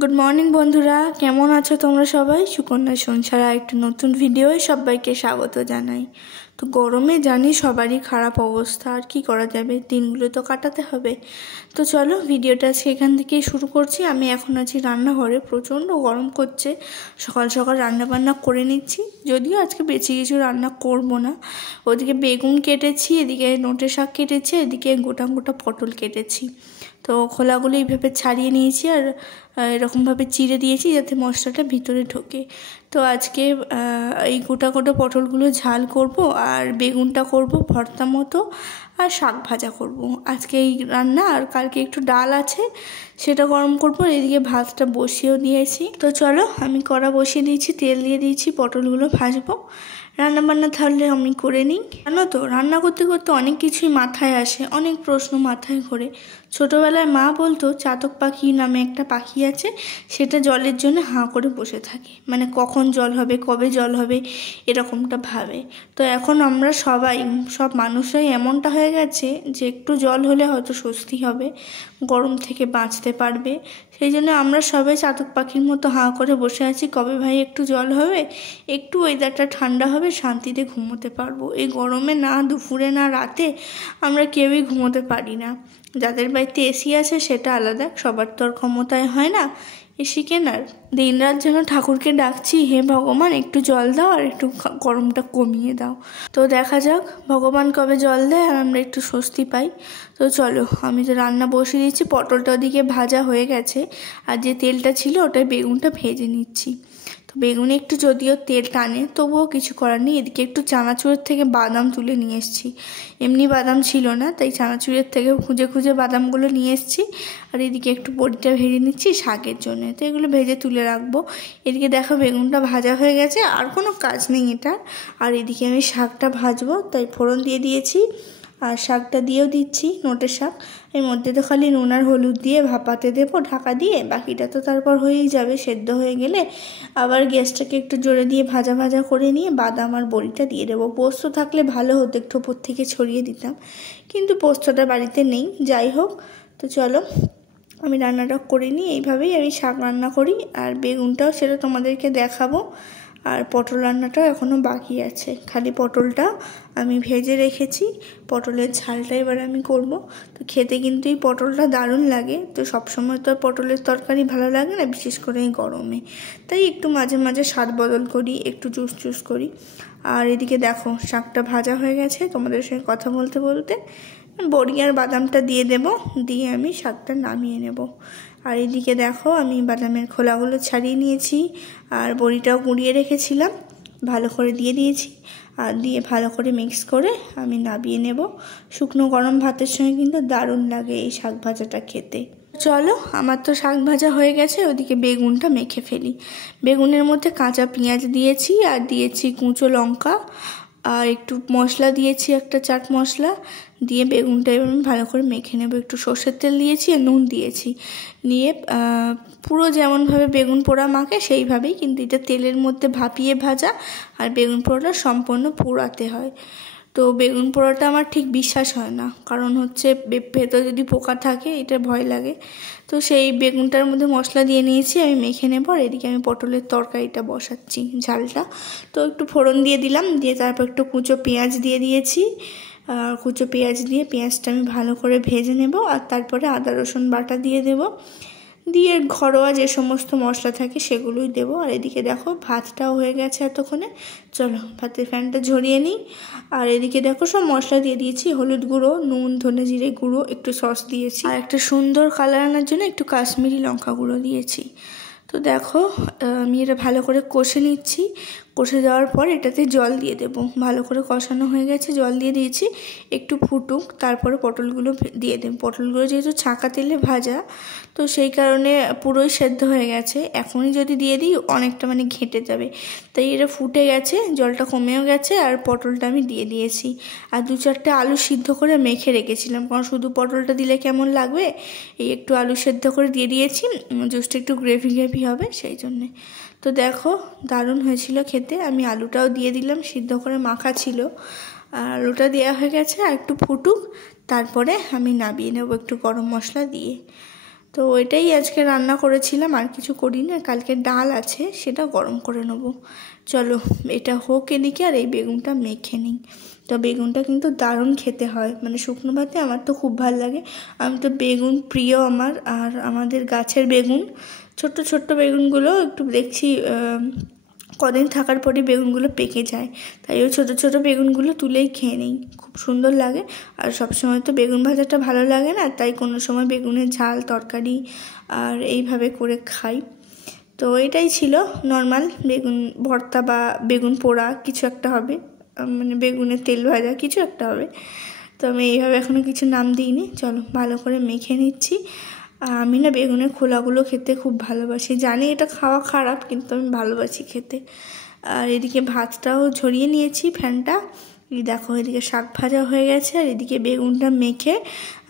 Good morning বন্ধুরা, কেমন আছো তোমরা সবাই? সুকন্যা সংসার একটু নতুন ভিডিওয় সবাইকে স্বাগত জানাই। তো গরমে জানি সবারই খারাপ অবস্থা, আর কি করা যাবে, দিনগুলো তো কাটাতে হবে। তো চলো ভিডিওটা আজকে এখান থেকেই শুরু করছি। আমি এখন আছি রান্নাঘরে, প্রচণ্ড গরম করছে। সকাল সকাল রান্না বান্না করে নিচ্ছি, যদিও আজকে বেশি কিছু রান্না করব না। ওদিকে বেগুন কেটেছি, এদিকে নোটে শাক কেটেছি, এদিকে গোটা গোটা পটল কেটেছি। তো খোলাগুলো এইভাবে ছাড়িয়ে নিয়েছি আর এরকমভাবে চিড়ে দিয়েছি যাতে মশলাটা ভিতরে ঢোকে। তো আজকে এই গোটা গোটা পটলগুলো ঝাল করব, আর বেগুনটা করব ভর্তা মতো, আর শাক ভাজা করব। আজকে এই রান্না, আর কালকে একটু ডাল আছে সেটা গরম করব। এদিকে ভাতটা বসিয়েও দিয়েছি। তো চলো আমি কড়া বসিয়ে দিয়েছি, তেল দিয়ে দিয়েছি, পটলগুলো ভাজবো। রান্নাবান্না তাহলে আমি করে নিই। জানো তো, রান্না করতে করতে অনেক কিছুই মাথায় আসে, অনেক প্রশ্ন মাথায় ঘোরে। ছোটোবেলায় মা বলতো চাতক পাখি নামে একটা পাখি আছে, সেটা জলের জন্য হাঁ করে বসে থাকে, মানে কখন জল হবে, কবে জল হবে, এরকমটা ভাবে। তো এখন আমরা সব মানুষরাই এমনটা হয়ে গেছে যে একটু জল হলে হয়তো স্বস্তি হবে, গরম থেকে বাঁচতে পারবে। সেই জন্য আমরা সবাই চাতক পাখির মতো হাঁ করে বসে আছি, কবে ভাই একটু জল হবে, একটু ওয়েদারটা ঠান্ডা হবে, শান্তিতে ঘুমোতে পারবো। এই গরমে না দুপুরে না রাতে আমরা কেউই ঘুমোতে পারি না। যাদের বাড়িতে এসি আছে সেটা আলাদা, সবার তো আর ক্ষমতায় হয় না এসি কেনার। দিনরাত যেন ঠাকুরকে ডাকছি, হে ভগবান একটু জল দাও আর একটু গরমটা কমিয়ে দাও। তো দেখা যাক ভগবান কবে জল দেয় আর আমরা একটু স্বস্তি পাই। তো চলো, আমি তো রান্না বসিয়ে দিচ্ছি, পটলটা ওদিকে ভাজা হয়ে গেছে, আর যে তেলটা ছিল ওটাই বেগুনটা ভেজে নিচ্ছি। তো বেগুনে একটু যদিও তেল টানে, তবুও কিছু করার নেই। এদিকে একটু চানাচুরের থেকে বাদাম তুলে নিয়ে এসেছি, এমনি বাদাম ছিল না, তাই চানাচুরের থেকে খুঁজে খুঁজে বাদামগুলো নিয়ে এসেছি। আর এদিকে একটু বড়িটা ভেজে নিচ্ছি শাকের জন্য, তো এগুলো ভেজে তুলে রাখবো। এদিকে দেখো বেগুনটা ভাজা হয়ে গেছে, আর কোনো কাজ নেই এটা। আর এদিকে আমি শাকটা ভাজবো, তাই ফোড়ন দিয়ে দিয়েছি, আর শাকটা দিয়েও দিচ্ছি, নোটের শাক। এর মধ্যে তো খালি নুন আর হলুদ দিয়ে ভাপাতে দেবো ঢাকা দিয়ে, বাকিটা তো তারপর হয়েই যাবে। সেদ্ধ হয়ে গেলে আবার গ্যাসটাকে একটু জোরে দিয়ে ভাজা ভাজা করে নিয়ে বাদাম আর বড়িটা দিয়ে দেবো। পোস্ত থাকলে ভালো হতো, একটু ওপর থেকে ছড়িয়ে দিতাম, কিন্তু পোস্তটা বাড়িতে নেই। যাই হোক, তো চলো আমি রান্নাটা করে নিই। এইভাবেই আমি শাক রান্না করি, আর বেগুনটাও সেটা তোমাদেরকে দেখাবো। আর পটল রান্নাটাও এখনও বাকি আছে, খালি পটলটা আমি ভেজে রেখেছি। পটলের ঝালটা এবার আমি করব। তো খেতে কিন্তু এই পটলটা দারুণ লাগে। তো সবসময় তো আর পটলের তরকারি ভালো লাগে না, বিশেষ করে এই গরমে, তাই একটু মাঝে মাঝে স্বাদ বদল করি, একটু জুস করি। আর এদিকে দেখো শাকটা ভাজা হয়ে গেছে, তোমাদের সঙ্গে কথা বলতে বলতে বড়ি আর বাদামটা দিয়ে দেব, দিয়ে আমি শাকটা নামিয়ে নেব। আর এদিকে দেখো আমি বাদামের খোলাগুলো ছাড়িয়ে নিয়েছি, আর বড়িটাও গুঁড়িয়ে রেখেছিলাম, ভালো করে দিয়ে দিয়েছি। আর দিয়ে ভালো করে মিক্স করে আমি নামিয়ে নেব। শুকনো গরম ভাতের সঙ্গে কিন্তু দারুণ লাগে এই শাক ভাজাটা খেতে। চলো আমার তো শাক ভাজা হয়ে গেছে, ওদিকে বেগুনটা মেখে ফেলি। বেগুনের মধ্যে কাঁচা পেঁয়াজ দিয়েছি, আর দিয়েছি কুঁচো লঙ্কা, আর একটু মশলা দিয়েছি, একটা চাট মশলা দিয়ে বেগুনটা এবার আমি ভালো করে মেখে নেব। একটু সর্ষের তেল দিয়েছি আর নুন দিয়েছি, নিয়ে পুরো যেমনভাবে বেগুন পোড়া মাখে সেইভাবেই, কিন্তু এটা তেলের মধ্যে ভাপিয়ে ভাজা, আর বেগুন পোড়াটা সম্পূর্ণ পোড়াতে হয়। তো বেগুন পোড়াটা আমার ঠিক বিশ্বাস হয় না, কারণ হচ্ছে ভেতর যদি পোকা থাকে এটা ভয় লাগে। তো সেই বেগুনটার মধ্যে মশলা দিয়ে নিয়েছি, আমি মেখে নেব। আর এদিকে আমি পটলের তরকারিটা বসাচ্ছি, ঝালটা। তো একটু ফোড়ন দিয়ে দিলাম, দিয়ে তারপর একটু কুচো পেঁয়াজ দিয়ে দিয়েছি। আর কুচো পেঁয়াজ দিয়ে পেঁয়াজটা আমি ভালো করে ভেজে নেব, আর তারপরে আদা রসুন বাটা দিয়ে দেব, দিয়ে ঘরোয়া যে সমস্ত মশলা থাকে সেগুলোই দেবো। আর এদিকে দেখো ভাতটাও হয়ে গেছে এতক্ষণে, চলো ভাতের ফ্যানটা ঝরিয়ে নিই। আর এদিকে দেখো সব মশলা দিয়ে দিয়েছি, হলুদ গুঁড়ো, নুন, ধনে জিরে গুঁড়ো, একটু সস দিয়েছি, আর একটা সুন্দর কালার আনার জন্য একটু কাশ্মীরি লঙ্কা গুঁড়ো দিয়েছি। তো দেখো আমি এটা ভালো করে কষে নিচ্ছি। কষে যাওয়ার পর এটাতে জল দিয়ে দেব, ভালো করে কষানো হয়ে গেছে, জল দিয়ে দিয়েছি, একটু ফুটুক, তারপরে পটলগুলো দিয়ে দেব। পটলগুলো যেহেতু ছাঁকা তেলে ভাজা, তো সেই কারণে পুরোই সেদ্ধ হয়ে গেছে। এখনই যদি দিয়ে দিই অনেকটা মানে ঘেঁটে যাবে, তাই এটা ফুটে গেছে, জলটা কমেও গেছে, আর পটলটা আমি দিয়ে দিয়েছি। আর 2-4টে আলু সিদ্ধ করে মেখে রেখেছিলাম, কারণ শুধু পটলটা দিলে কেমন লাগবে, এই একটু আলু সেদ্ধ করে দিয়ে দিয়েছি, জাস্ট একটু গ্রেভি হবে সেই জন্যে। তো দেখো দারুণ হয়েছিল খেতে। আমি আলুটাও দিয়ে দিলাম, সিদ্ধ করে মাখা ছিল। আর আলুটা দেওয়া হয়ে গেছে, আর একটু ফুটুক, তারপরে আমি নামিয়ে নেবো একটু গরম মশলা দিয়ে। তো এটাই আজকে রান্না করেছিলাম, আর কিছু করি না। কালকে ডাল আছে, সেটা গরম করে নেবো। চলো এটা হোক এদিকে, আর এই বেগুনটা মেখে নিই। তো বেগুনটা কিন্তু দারুণ খেতে হয়, মানে শুকনো ভাতে আমার তো খুব ভালো লাগে। আমি তো বেগুন প্রিয় আমার। আর আমাদের গাছের বেগুন, ছোট্ট ছোট্ট বেগুনগুলো একটু দেখছি কদিন থাকার পরে বেগুনগুলো পেকে যায়, তাই ওই ছোটো ছোটো বেগুনগুলো তুলেই খেয়ে নিই, খুব সুন্দর লাগে। আর সবসময় তো বেগুন ভাজাটা ভালো লাগে না, তাই কোনো সময় বেগুনের ঝাল তরকারি আর এইভাবে করে খাই। তো এটাই ছিল নর্মাল বেগুন ভর্তা বা বেগুন পোড়া কিছু একটা হবে, মানে বেগুনের তেল ভাজা কিছু একটা হবে। তো আমি এইভাবে এখনও কিছু নাম দিইনি। চলো ভালো করে মেখে নিচ্ছি। আমি না বেগুনের খোলাগুলো খেতে খুব ভালোবাসি, জানি এটা খাওয়া খারাপ, কিন্তু আমি ভালোবাসি খেতে। আর এদিকে ভাতটাও ঝরিয়ে নিয়েছি ফ্যানটা। দেখো এদিকে শাক ভাজা হয়ে গেছে, আর এদিকে বেগুনটা মেখে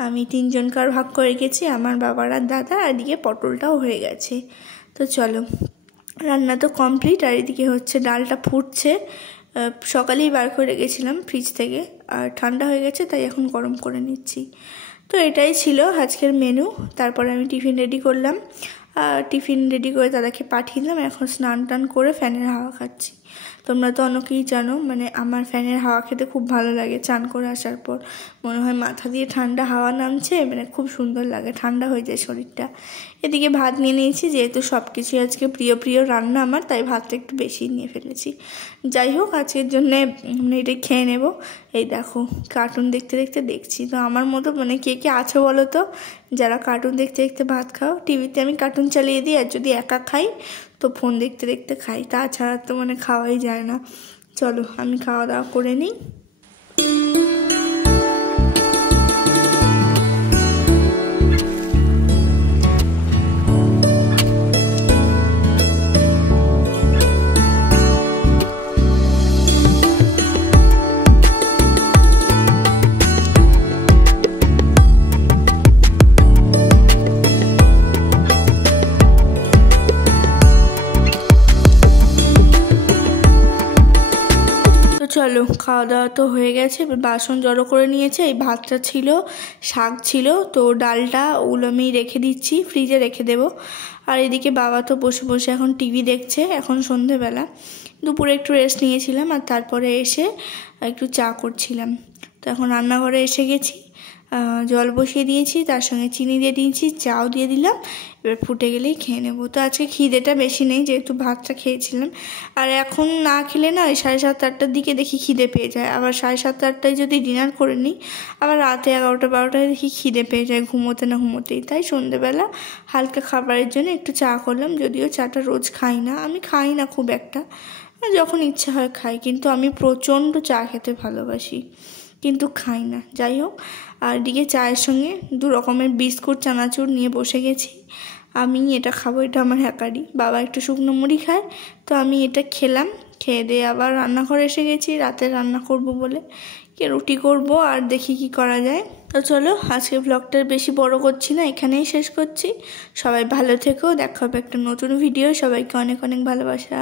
আমি 3 জনকার ভাগ করে রেখেছি, আমার বাবার আর দাদা। আর এদিকে পটলটাও হয়ে গেছে। তো চলো রান্না তো কমপ্লিট। আর এদিকে হচ্ছে ডালটা ফুটছে, সকালেই বার করে রেখেছিলাম ফ্রিজ থেকে, আর ঠান্ডা হয়ে গেছে, তাই এখন গরম করে নিচ্ছি। তো এটাই ছিল আজকের মেনু। তারপরে আমি টিফিন রেডি করলাম, টিফিন রেডি করে দাদাকে পাঠিয়ে দিলাম। এখন স্নান টান করে ফ্যানের হাওয়া খাচ্ছি। তোমরা তো অনেকেই জানো, মানে আমার ফ্যানের হাওয়া খেতে খুব ভালো লাগে। চান করে আসার পর মনে হয় মাথা দিয়ে ঠান্ডা হাওয়া নামছে, মানে খুব সুন্দর লাগে, ঠান্ডা হয়ে যায় শরীরটা। এদিকে ভাত নিয়ে নিয়েছি, যেহেতু সব কিছুই আজকে প্রিয় প্রিয় রান্না আমার, তাই ভাতটা একটু বেশি নিয়ে ফেলেছি। যাই হোক আজকের জন্যে এটা খেয়ে নেব। এই দেখো কার্টুন দেখতে দেখতে দেখছি। তো আমার মতো মানে কে কে আছো বলো তো, যারা কার্টুন দেখতে দেখতে ভাত খাও? টিভিতে আমি কার্টুন চালিয়ে দিই, আর যদি একা খাই তো ফোন দেখতে দেখতে খাই, তাছাড়া তো মানে খাওয়াই যায় না। চলো আমি খাওয়া দাওয়া করে নিই। চলো খাওয়া দাওয়া তো হয়ে গেছে, এবার বাসন জড়ো করে নিয়েছে। এই ভাতটা ছিল, শাক ছিল, তো ডালটা ওগুলো আমি রেখে দিচ্ছি, ফ্রিজে রেখে দেবো। আর এদিকে বাবা তো বসে বসে এখন টিভি দেখছে। এখন সন্ধেবেলা, দুপুরে একটু রেস্ট নিয়েছিলাম, আর তারপরে এসে একটু চা করছিলাম। তো এখন রান্নাঘরে এসে গেছি, জল বসিয়ে দিয়েছি, তার সঙ্গে চিনি দিয়ে দিয়েছি, চাও দিয়ে দিলাম। এবার ফুটে গেলেই খেয়ে নেবো। তো আজকে খিদেটা বেশি নেই, যেহেতু ভাতটা খেয়েছিলাম। আর এখন না খেলে না, ওই 7:30 8টার দিকে দেখি খিদে পেয়ে যায়। আবার 7:30 8টায় যদি ডিনার করে নিই, আবার রাতে 11টা 12টায় দেখি খিদে পেয়ে যায়, ঘুমোতে না ঘুমোতেই। তাই সন্ধ্যেবেলা হালকা খাবারের জন্য একটু চা করলাম। যদিও চাটা রোজ খাই না, আমি খাই না খুব একটা, যখন ইচ্ছা হয় খাই। কিন্তু আমি প্রচণ্ড চা খেতে ভালোবাসি, কিন্তু খাই না। যাই হোক, আর এদিকে চায়ের সঙ্গে 2 রকমের বিস্কুট চানাচুর নিয়ে বসে গেছি। আমি এটা খাবো, এটা আমার হ্যাকারি। বাবা একটু শুকনো মুড়ি খায়, তো আমি এটা খেলাম। খেয়ে দিয়ে আবার রান্নাঘরে এসে গেছি, রাতে রান্না করব বলে, রুটি করব, আর দেখি কি করা যায়। তো চলো আজকে ব্লগটা বেশি বড় করছি না, এখানেই শেষ করছি। সবাই ভালো থেকো, দেখা হবে একটা নতুন ভিডিও। সবাইকে অনেক অনেক ভালোবাসা।